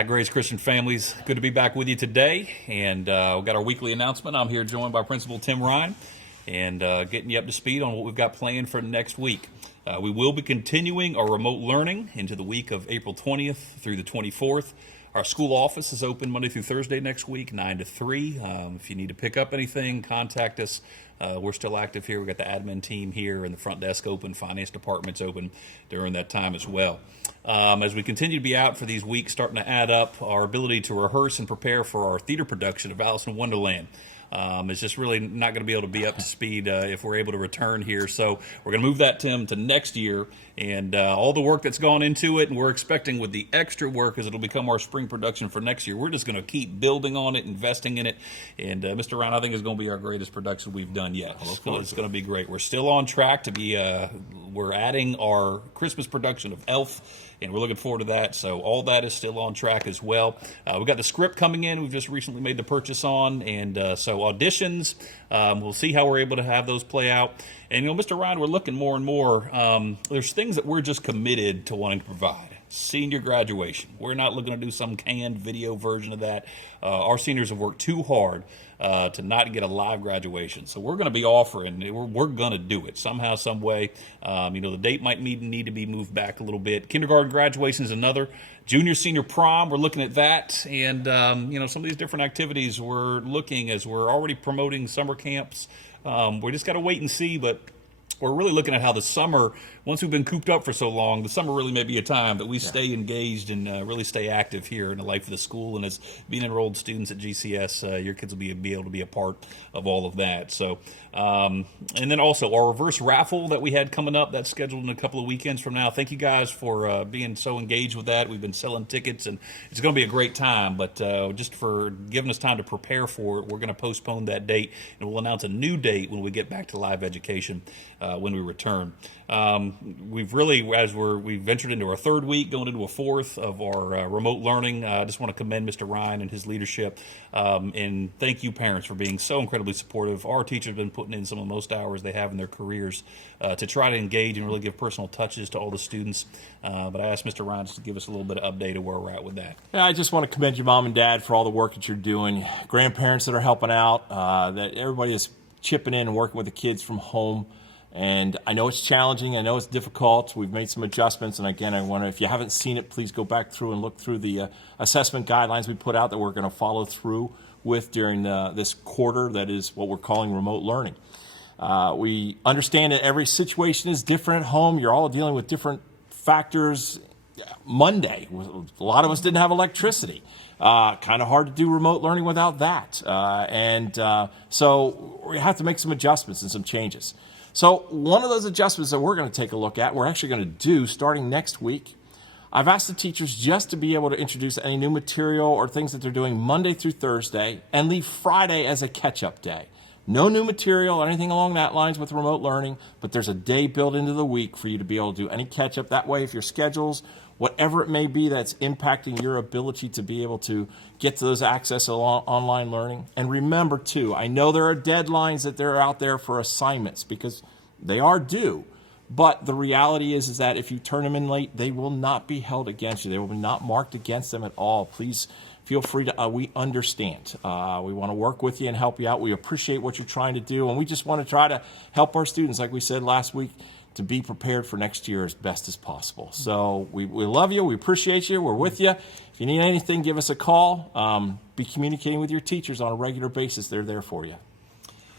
Hi, Grace Christian families. Good to be back with you today. And we've got our weekly announcement. I'm here joined by Principal Tim Ryan and getting you up to speed on what we've got planned for next week. We will be continuing our remote learning into the week of April 20th through the 24th. Our school office is open Monday through Thursday next week, 9 to 3. If you need to pick up anything, contact us. We're still active here. We've got the admin team here and the front desk open, finance department's open during that time as well. As we continue to be out for these weeks, starting to add up, our ability to rehearse and prepare for our theater production of Alice in Wonderland is just really not going to be able to be up to speed if we're able to return here. So we're going to move that, Tim, to next year, and all the work that's gone into it, and we're expecting with the extra work as it'll become our spring production for next year, we're just going to keep building on it, investing in it, and Mr. Ryan, I think is going to be our greatest production we've done yet. It's going to be great. We're still on track to be, we're adding our Christmas production of Elf, and we're looking forward to that. So all that is still on track as well. We've got the script coming in. We've just recently made the purchase on, and so auditions, we'll see how we're able to have those play out. And, Mr. Ryan, we're looking more and more. There's things that we're just committed to wanting to provide. Senior graduation. We're not looking to do some canned video version of that. Our seniors have worked too hard to not get a live graduation. So we're going to be offering, we're going to do it somehow, some way. The date might need to be moved back a little bit. Kindergarten graduation is another. Junior, senior prom, we're looking at that. And, some of these different activities we're looking as we're already promoting summer camps. We just got to wait and see, but we're really looking at how the summer, once we've been cooped up for so long, the summer really may be a time that we stay engaged and really stay active here in the life of the school. And as being enrolled students at GCS, your kids will be able to be a part of all of that. So, and then also our reverse raffle that we had coming up, that's scheduled in a couple of weekends from now. Thank you guys for being so engaged with that. We've been selling tickets, and it's going to be a great time. But just for giving us time to prepare for it, we're going to postpone that date, and we'll announce a new date when we get back to live education when we return. We've really, we've ventured into our third week, going into a fourth of our remote learning. I just want to commend Mr. Ryan and his leadership, and thank you, parents, for being so incredibly supportive. Our teachers have been putting in some of the most hours they have in their careers to try to engage and really give personal touches to all the students. But I asked Mr. Ryan to give us a little bit of update of where we're at with that. Yeah, I just want to commend your mom and dad for all the work that you're doing, grandparents that are helping out, that everybody is chipping in and working with the kids from home. And I know it's challenging. I know it's difficult. We've made some adjustments. And again, I want to, if you haven't seen it, please go back through and look through the assessment guidelines we put out that we're going to follow through with during this quarter. That is what we're calling remote learning. We understand that every situation is different at home. You're all dealing with different factors. Monday, a lot of us didn't have electricity. Kind of hard to do remote learning without that. So we have to make some adjustments and some changes. So one of those adjustments that we're going to take a look at, we're actually going to do starting next week. I've asked the teachers just to be able to introduce any new material or things that they're doing Monday through Thursday and leave Friday as a catch-up day. No new material or anything along that lines with remote learning, but there's a day built into the week for you to be able to do any catch-up. That way, if your schedules, whatever it may be that's impacting your ability to be able to get to those access to online learning. And remember, too, I know there are deadlines that they're out there for assignments because they are due. But the reality is that if you turn them in late, they will not be held against you. They will be not marked against them at all. Please feel free to, we understand. We want to work with you and help you out. We appreciate what you're trying to do. And we just want to try to help our students, like we said last week, to be prepared for next year as best as possible. So we love you. We appreciate you. We're with you. If you need anything, give us a call. Be communicating with your teachers on a regular basis. They're there for you.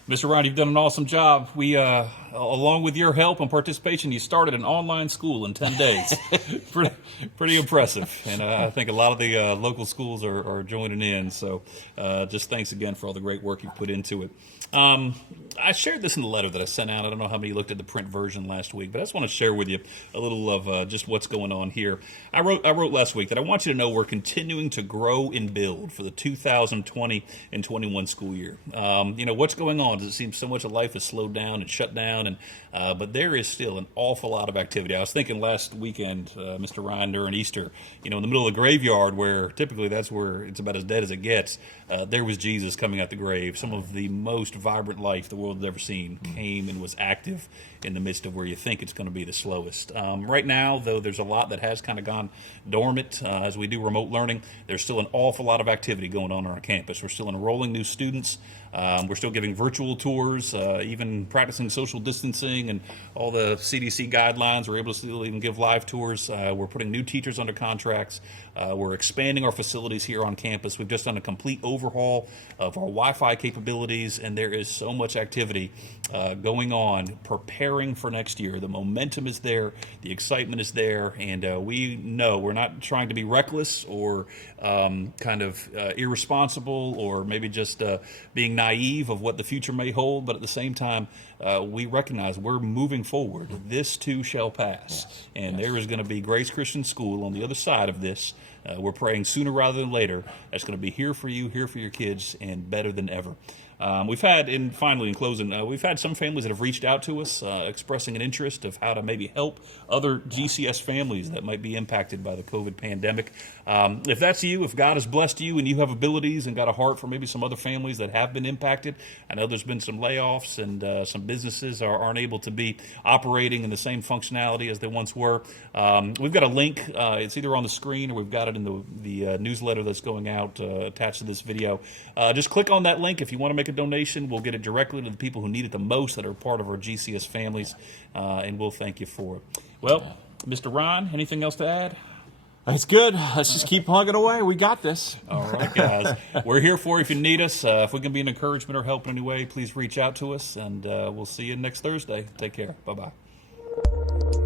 Mr. Ryan, you've done an awesome job. We, along with your help and participation, you started an online school in 10 days. pretty impressive. And I think a lot of the local schools are joining in. So just thanks again for all the great work you've put into it. I shared this in the letter that I sent out. I don't know how many looked at the print version last week, but I just want to share with you a little of just what's going on here. I wrote last week that I want you to know we're continuing to grow and build for the 2020 and 21 school year. What's going on? Does it seem so much of life is slowed down and shut down? But there is still an awful lot of activity. I was thinking last weekend, Mr. Ryan, during Easter, in the middle of the graveyard where typically that's where it's about as dead as it gets. there was Jesus coming out the grave. Some of the most vibrant life the world has ever seen came and was active in the midst of where you think it's going to be the slowest. Right now, though, there's a lot that has kind of gone dormant as we do remote learning. There's still an awful lot of activity going on our campus. We're still enrolling new students. We're still giving virtual tours, even practicing social distancing and all the CDC guidelines. We're able to still even give live tours. We're putting new teachers under contracts. We're expanding our facilities here on campus. We've just done a complete overhaul of our Wi-Fi capabilities, and there is so much activity going on, preparing for next year. The momentum is there, the excitement is there, and we know we're not trying to be reckless or kind of irresponsible or maybe just being naive of what the future may hold, but at the same time, we recognize we're moving forward. This too shall pass, and there is going to be Grace Christian School on the other side of this. We're praying sooner rather than later. That's going to be here for you, here for your kids, and better than ever. We've had, finally in closing, we've had some families that have reached out to us expressing an interest of how to maybe help other GCS families that might be impacted by the COVID pandemic. If that's you, if God has blessed you and you have abilities and got a heart for maybe some other families that have been impacted, I know there's been some layoffs and some businesses aren't able to be operating in the same functionality as they once were. We've got a link. It's either on the screen or we've got it in the newsletter that's going out attached to this video. Just click on that link if you want to make a donation. We'll get it directly to the people who need it the most that are part of our GCS families, and we'll thank you for it. Well, Mr. Ryan, anything else to add? That's good. Let's just keep plugging away. We got this. All right, guys. We're here for you if you need us. If we can be an encouragement or help in any way, please reach out to us, and we'll see you next Thursday. Take care. Bye-bye.